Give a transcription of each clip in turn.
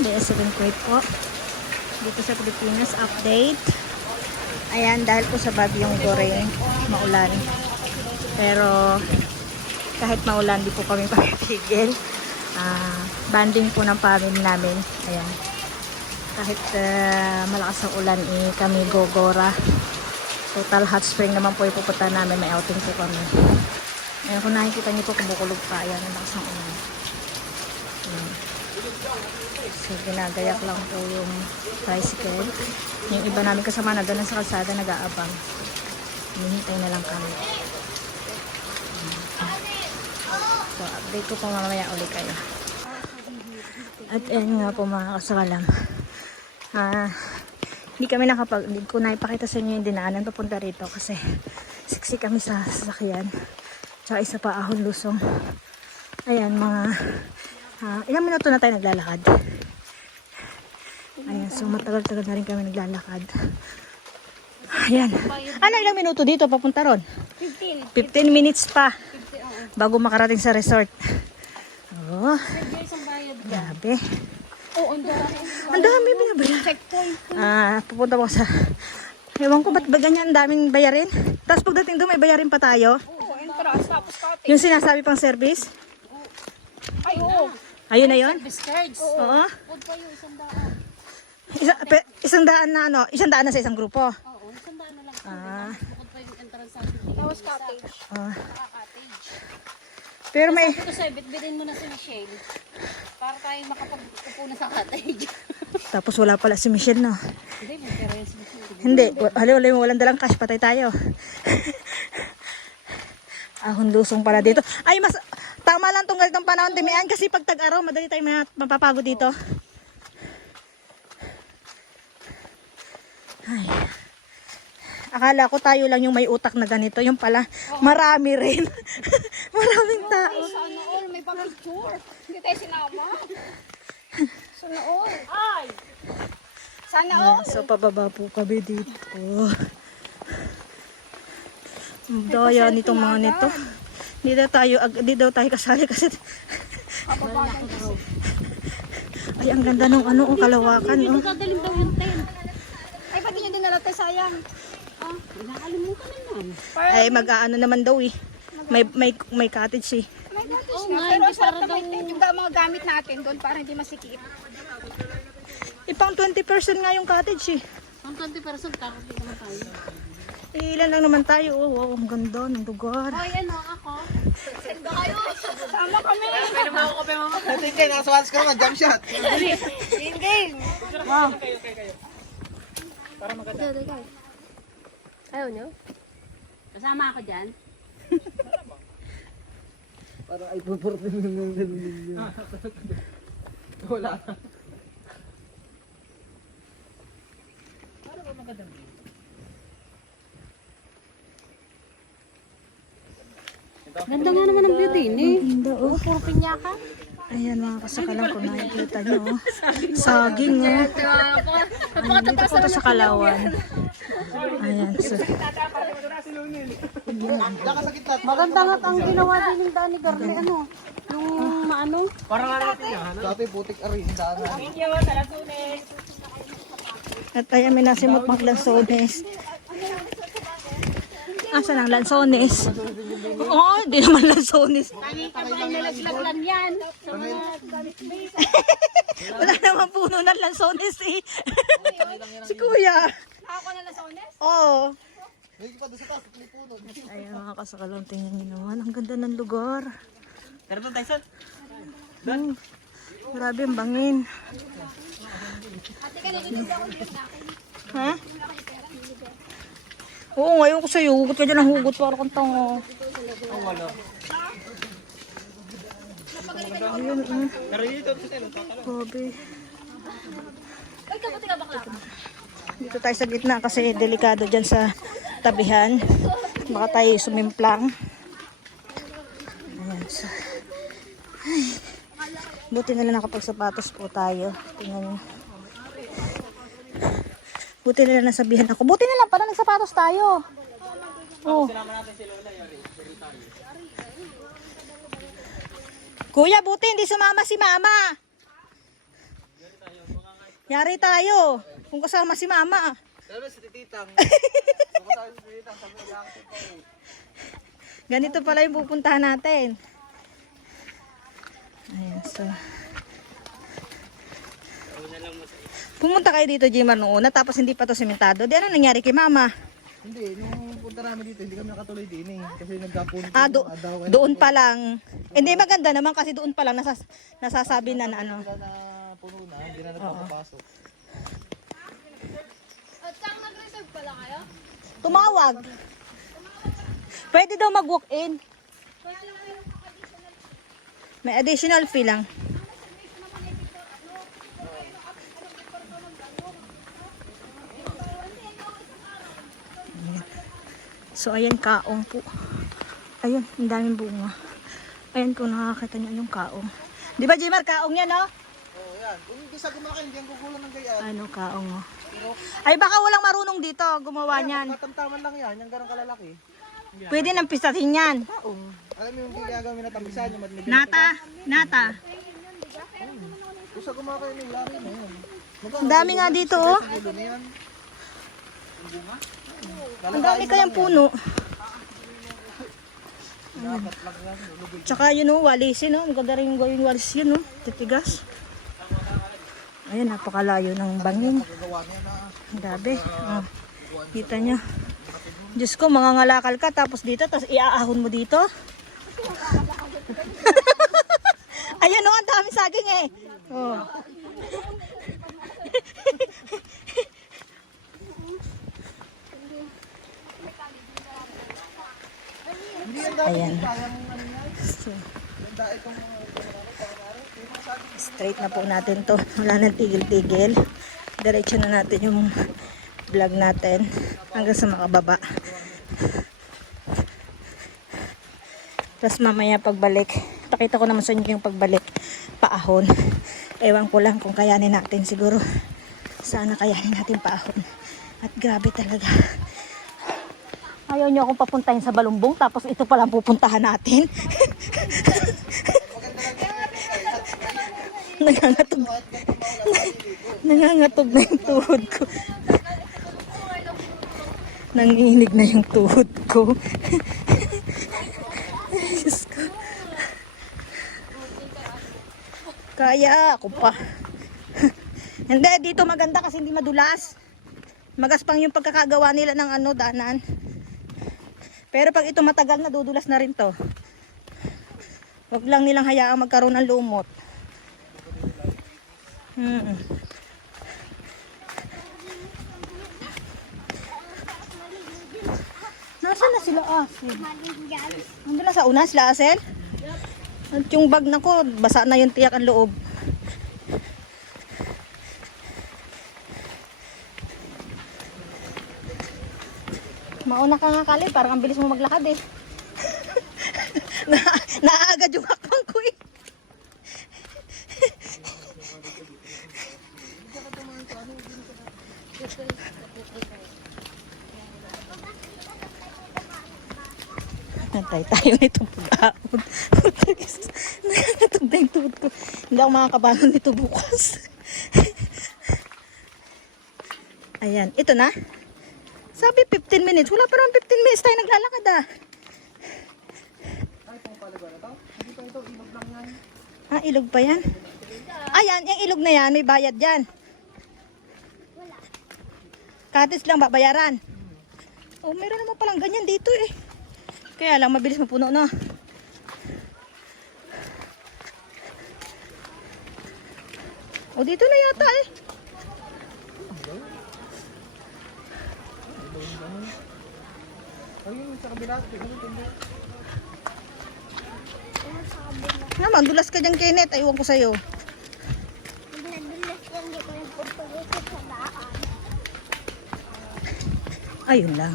BS7 Kuwait po. Dito sa Pilipinas, update. Ayan, dahil po sa bagyong Goreng, maulan. Pero kahit maulan, di po kami pakitigil. Banding po ng family namin. Ayan. Kahit malakas ang ulan, kami gogora. Total hot spring naman po ipupunta namin. May outing po kami. Ayan, kung nakikita niyo po, kumukulog pa. Ayan, ang lakas ng ulan. Ayan. So, ginagayak lang po yung tricycle. Yung iba namin kasama na doon sa kalsada nag-aabang. Hinihintay na lang kami. So, update ko po mamaya ulit kayo. At ayan nga po mga kasakalam. Hindi ko na ipakita sa inyo yung dinaanan papunta rito kasi siksi kami sa sasakyan. Tsaka isa pa ahon lusong. Ayan mga ilang minuto na tayo naglalakad. Ayan, so matagal-tagal na rin kami naglalakad. Ayan. Ano ilang minuto dito papunta ron? 15 minutes pa bago makarating sa resort. Oh, grabe. Ang dami binabayaran. Pupunta ko sa ewan ko ba't ba ganyan ang daming bayarin. Tapos pagdating doon may bayarin pa tayo. Yung sinasabi pang service. Ay, oo. Ayun na yun? Service cards. Oo. Huwag pa yung 100. Isang daan na ano? Isang daan na sa isang grupo? Oo, 100 na lang. Bukod pa yung entrance sa atin. Tapos cottage. Cottage. Pero may... Ito sa'yo, bitbitin mo na si Michelle. Para tayo makapag-upo na sa cottage. Tapos wala pala si Michelle, no? Hindi, may pera yan si Michelle. Hindi. Hali-hali mo walang dalang cash. Patay tayo. Ahon lusong pala dito. Ay, mas... Tama lang tong ganitong panahon, Dimian, kasi pag tag-araw, madali tayo mapapagod dito. Ay. Akala ko tayo lang yung may utak na ganito. Yung pala, marami rin. Maraming tao. Sana all, may pang-picture. Hindi tayo sinama. Sana all. Ay! Sana all. So, pababa po kami dito. Ang daya nitong mga nito. Hindi daw tayo kasali kasi ay ang ganda ng ano, kalawakan. Dito dadalhin daw yung tent. Ay, pati nyo din nalatay, sayang. Nakalimutan naman. Ay mag-aano naman daw eh. May cottage eh. May cottage Oo na. nga, Pero hindi sarap para na may daw- tent. Yung mga gamit natin doon para hindi masikip. Ipang 20% nga yung cottage eh. Ang 20% kakapit naman tayo. Ilan lang naman tayo. Oh, wow, ang ganda ng lugar. Hoy, ano, ako? Sama kami. Natin kayo, nakasawals ka naman, jump shot. Game, game. Ayaw nyo? Kasama ako dyan? Parang ay puportin ninyo. Wala. Ganda nga naman ang view din eh. Ganda oh. Puro pinyaka. Ayan mga kasakalan ko nakikita nyo. Oh. Saging oh. Ayan, dito po ito sa Kalawan. Ayan. So, Maganda nga ang ginawa din ng Dani Garne, ano? Yung maano? Parang ano natin yan. Dati putik arin, daanan. at ayan may nasimot pang lansones. Asan ang lansones? Oo, hindi naman lansones. Nalaglag yan. Wala naman puno ng lansones eh. Si Kuya. Ako na lasones. Oo. May pa doon sa taas, may puno. Ayan mga kasakalang, tingnan nyo naman. Ang ganda ng lugar. Tara doon, Tyson. Grabe ang bangin. Ate ka nalilindi ako dito sa akin. Ha? Oo, ngayon ko sa'yo. Hugot ka dyan ng hugot para kang tango. Ang wala. Ayun, Pero dito, dito. Grabe. Ay, kabuti ka bakla. Dito tayo sa gitna kasi delikado dyan sa tabihan. Baka tayo sumimplang. Ayan. So, ay, buti na lang nakapagsapatos po tayo. Tingnan nyo. Buti na lang nasabihan ako. Buti na lang pala nagsapatos tayo. Oh. Kuya, buti hindi sumama si mama. Yari tayo. Kung kasama si mama. Sabi si Tititang. Sabi si Tititang, sabi lang ko pa eh. Ganito pala yung pupuntahan natin. Ayan, so. Pumunta kayo dito, Jimar, noong una, tapos hindi pa to sementado. Di ano nangyari kay mama? Hindi, nung punta namin dito, hindi kami nakatuloy din eh. Kasi nagkapunta. Doon pa lang. Hindi, maganda naman kasi doon pa lang nasasabi na ano. Na puno na, hindi na nagpapapasok. At saan nag-reserve pala kayo? Tumawag. Pwede daw mag-walk-in. May additional fee lang. So, ayan, kaong po. Ayan, ang daming bunga. Ayan, kung nakakita niyo yung kaong. Di ba, Jimar, kaong yan, no? Oo, yan. Kung hindi sa kumakain, hindi ang gugulang ng gayaan. Ano, kaong, oh. Ay, baka walang marunong dito gumawa niyan. Matamtaman lang yan, yung ganong kalalaki. Pwede nang pistahin yan. Alam mo yung ginagawin na tampisan, yung madmigil. Nata. Kung sa kumakain yung lari na yan. Ang dami nga dito, oh. Gulo na yan. Ang dami kayang puno. Tsaka yun, oh, walisin, oh. Ang ganda rin yung gawing walis yun, oh. Titigas. Ayan, napakalayo ng bangin. Ang gabi. Oh. Kita nyo. Diyos ko, mangangalakal ka, tapos dito, tapos iaahon mo dito. Ayan, oh, ang dami saging, eh. Oh. Ayan. So, straight na po natin to. Wala nang tigil-tigil. Diretso na natin yung vlog natin hanggang sa makababa. Tapos mamaya pagbalik, pakita ko naman sa inyo yung pagbalik paahon. Ewan ko lang kung kayanin natin siguro. Sana kayanin natin paahon. At grabe talaga. Ayaw nyo akong papuntahin sa Balumbong, tapos ito palang pupuntahan natin. Nangangatog. Nangangatog na yung tuhod ko. Nanginig na yung tuhod ko. Diyos ko. Kaya ako pa. Hindi, dito maganda kasi hindi madulas. Magaspang yung pagkakagawa nila ng ano, daanan. Pero pag ito matagal na, dudulas na rin to. Huwag lang nilang hayaang magkaroon ng lumot. Nasaan na sila Asel? Nandun na sa una sila Asel? At yung bag na ko, basa na yung tiyak ang loob. Mauna ka nga Kali, parang ang bilis mo maglakad eh. Naaagad yung hakbang ko eh. Nantay tayo nitong pag-aon. Nangatog na yung tuhod ko. Hindi ako makakabanon nito bukas. Ayan, ito na. Sabi 15 minutes. Wala pa naman 15 minutes tayo naglalakad ah. Ay, kung pala ba na to? Hindi pa ito, ilog lang yan. Ah, ilog pa yan? Ayan, yung ilog na yan, may bayad dyan. Katis lang babayaran. Oh, meron naman palang ganyan dito eh. Kaya lang, mabilis mapuno no. Oh, dito na yata eh. Ayun, sa kabila, Naman, dulas ka dyan, Kenneth. Aywan ko sa'yo. Ayun lang.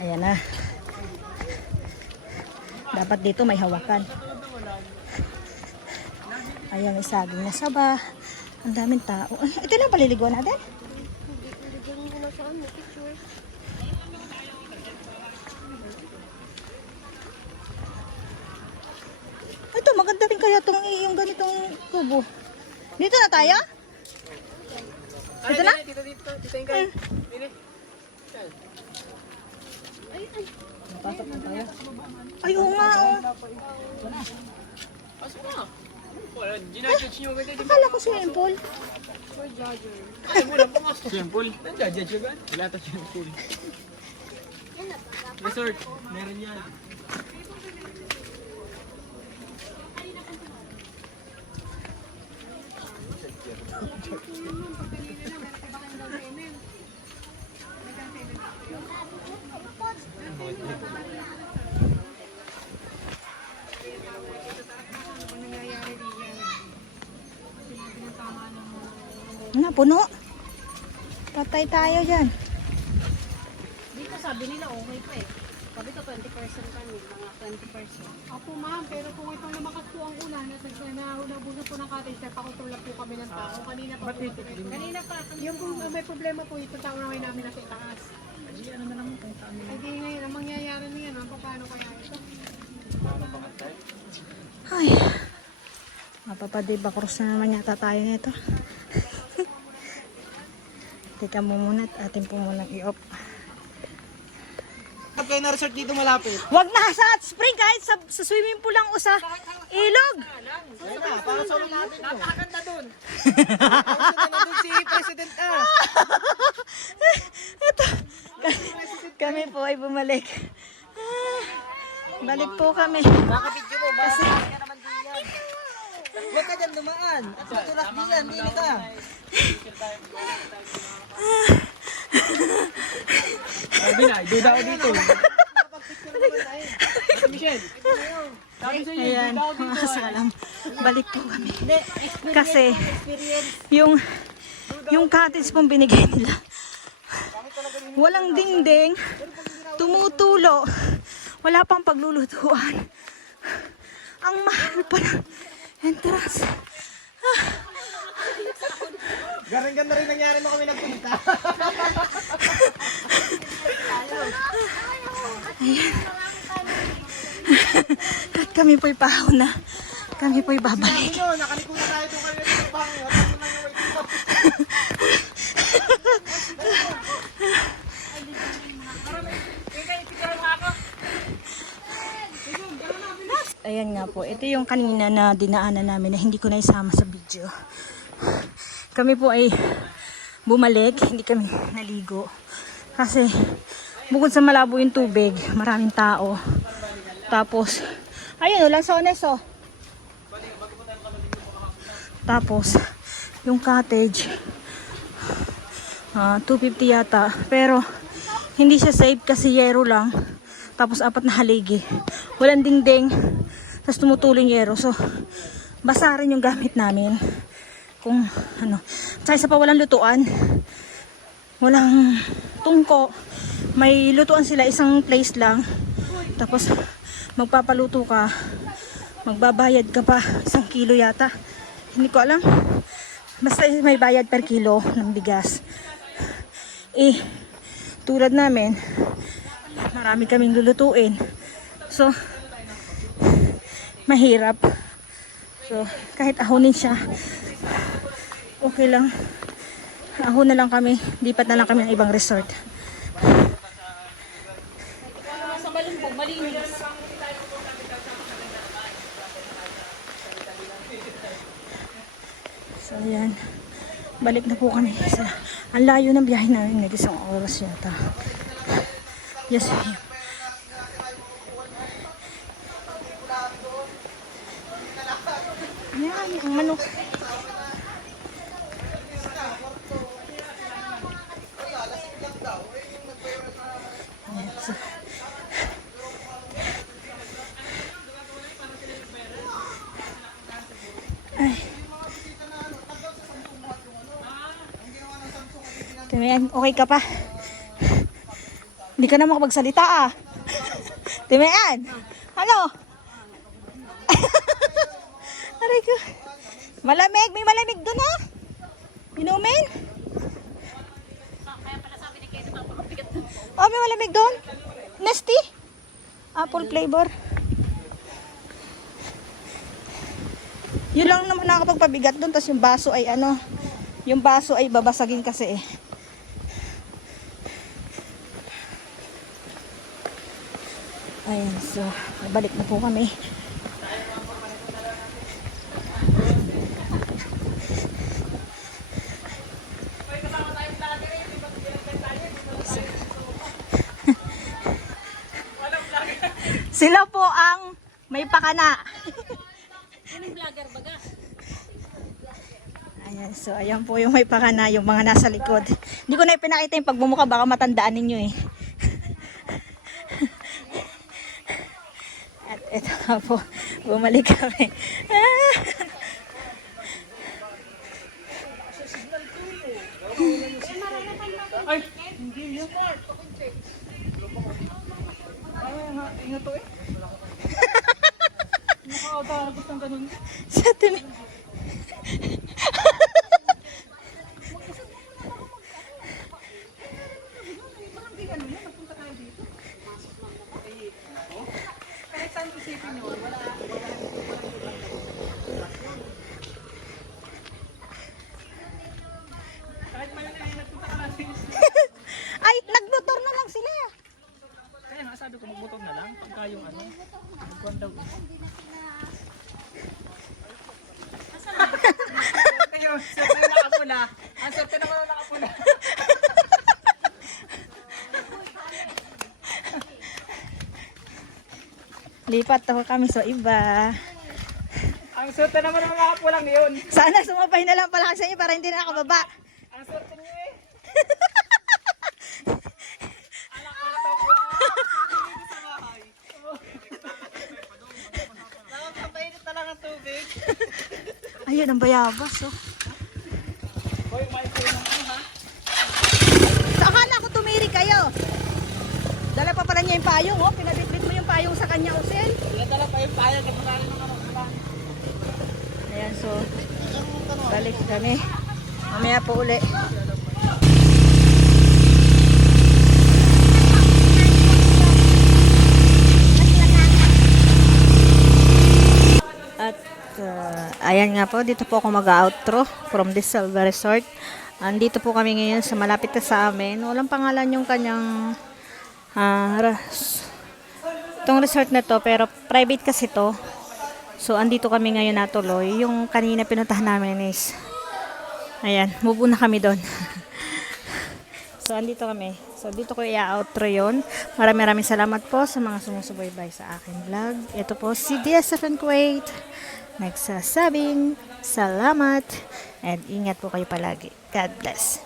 Ayan na. Dapat dito may hawakan. Ayan, may saging na saba. Ang daming tao. Ay, ito lang paliliguan natin. Ito, maganda rin kaya yung ganitong tubo. Dito na tayo? Ito na? Dito, dito yung kayo. Dili. Pasok na tayo. Ay, oo nga, oh. Pasok na. Wala, ginajudge nyo agad. Akala ko swimming pool. Ay, wala pumasok. Simple. Nandiyan, judge agad. Wala ito simple. Resort, meron yan. Na, puno. Patay tayo dyan. Dito sabi nila okay pa eh. Sabi ko 20% kami, mga 20%. Opo ma'am, pero kung itong lumakas po ang ulan at nabuso po ng cottage, napakutulak po kami ng tao. Kanina pa po. Kanina pa. Yung po, may problema po ito, tao na namin nasa itaas. Ay, ano na naman kung saan. Ay, di ngayon, ang mangyayari niyan, paano kaya ito? Ay. Mapapadibakros na naman yata tayo nito. Teka mo muna at atin po muna i-off. Pag kayo na resort dito malapit. Wag na sa hot spring kahit sa swimming pool lang o sa ilog. Ayun na, para sa ulo natin yun. Napakaganda dun. President na dun si President A. Ito. Kami po ay bumalik. Balik po kami. Nakapidyo mo, baka ka naman diyan. Huwag ka dyan dumaan. At matulas diyan, dili ka. Sabi na, duda ako dito. Ate Michelle, sabi sa inyo, Ayan, duda ako dito. mga kasalam. Balik po kami. Kasi yung cottage pong binigay nila, walang dingding, tumutulo, wala pang paglulutuan. Ang mahal pa ng entrance. Ganda rin nangyari mo kami nagpunta. At kami po'y pahaw na. Kami po'y babalik. Ano, nakaliko na tayo doon kayo sa banyo. At ano na yung wait ko. Ayan nga po, ito yung kanina na dinaanan namin na hindi ko na isama sa video. Kami po ay bumalik, hindi kami naligo. Kasi bukod sa malabo yung tubig, maraming tao. Tapos, ayun, lansones oh. Tapos, yung cottage, 250 yata. Pero, hindi siya safe kasi yero lang. Tapos, 4 na haligi. Walang dingding. Tapos, tumutuloy yung yero. So, basa rin yung gamit namin. Kung ano. Sa isa pa, walang lutuan. Walang tungko. May lutuan sila, isang place lang. Tapos, magpapaluto ka. Magbabayad ka pa. 1 kilo yata. Hindi ko alam. Basta may bayad per kilo ng bigas. Eh, tulad namin, marami kaming lulutuin. So, mahirap. So, kahit ahonin siya, okay lang. Ahon na lang kami. Lipat na lang kami ng ibang resort. Sa Balumbong, malinis. So, ayan. Balik na po kami. Ang layo ng biyahe namin. Nag-isang oras yata. Yes, ma'am. Yan, ang manok. Ayan, so, ay. Timayan, okay ka pa? Hindi ka na makapagsalita ah. Timayan! Ano? Aray ko. Malamig, may malamig doon ah. Inumin? Oh, may malamig doon. Nesty? Apple flavor. Yun lang naman nakakapagpabigat doon. Tapos yung baso ay ano, Yung baso ay babasagin kasi eh. Ayan, so balik na po kami. Sila po ang may pakana. Ayan, so ayan po yung may pakana, yung mga nasa likod. Hindi ko na ipinakita yung pagbumuka, baka matandaan ninyo eh. At ito nga po, bumalik kami. Ay, hindi yun. Ay, ingat to eh. Nakakatarakot ng ganun. Sa tin... Kahit saan isipin nyo, wala. Kahit pa yun ay nagpunta ka natin. Ay, nagmotor na lang sila. Kaya nga sabi ko magmotor na lang pagka yung ano, magkuhan daw. Kayo, swerte na nakapula. Ang swerte naman na nakapula. Lipat ako kami sa iba. Ang swerte naman na nakapulang yun. Sana sumabay na lang pala sa inyo para hindi na nakababa. Ang swerte niyo eh. Anak ko ito ko. Hindi sa bahay. Nakakapainit na lang ang tubig. Ayun, ang bayabas oh. Hoy, may phone ng ano ha? So, akala ko tumiri kayo. Dala pa pala niya yung payong oh. Pinabitbit mo yung payong sa kanya, Osel. Pinadala pa yung payag at marami ng ano. Ayan, so balik kami. Mamaya po uli. At ayan nga po, dito po ako mag-outro from this Silver Resort. Andito po kami ngayon sa malapit na sa amin. Walang pangalan yung kanyang itong resort na to, pero private kasi to. So andito kami ngayon natuloy. Yung kanina pinuntahan namin is ayan, move na kami doon. So andito kami. So dito ko i-outro yun. Maraming salamat po sa mga sumusubaybay sa aking vlog. Ito po si DSFN Kuwait. Nagsasabing salamat and ingat po kayo palagi. God bless.